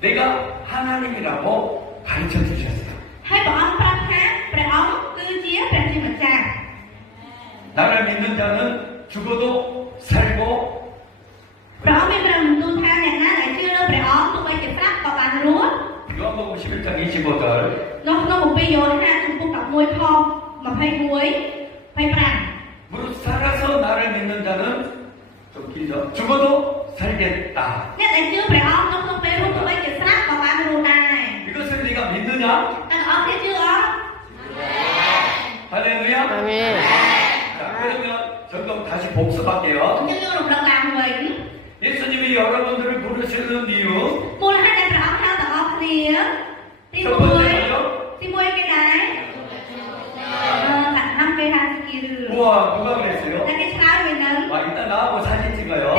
내가 하나님이라고 가르쳐 주셨어요. 나를 믿는 자는 죽어도 살고 요한복음 11장 25절 무릇 살아서 나를 믿는 자는 좀 길죠. 죽어도 살겠다. 이것을 네가 믿느냐? 할렐루야. 아멘. 자, 그러면 점점 다시 복습할게요. 예수님이 여러분들을 부르시는 이유 첫 번째는요? 우와, 누가 그랬어요? 일단 나하고 사진 찍어요.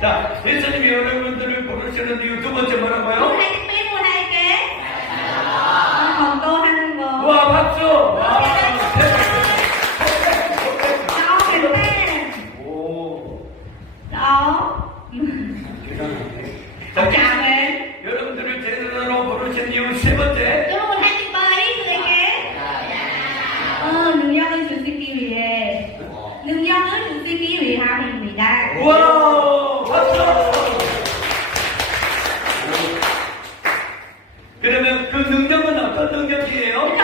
자, 예수님이 여러분들을 부르시는 이유 두 번째 뭐라고요? 우와, 박수! 와, 오, 대단하네. 여러분들을 제대로 부르신 이유 세 번째. 우와, 박수! 그러면 그 능력은 어떤 능력이에요?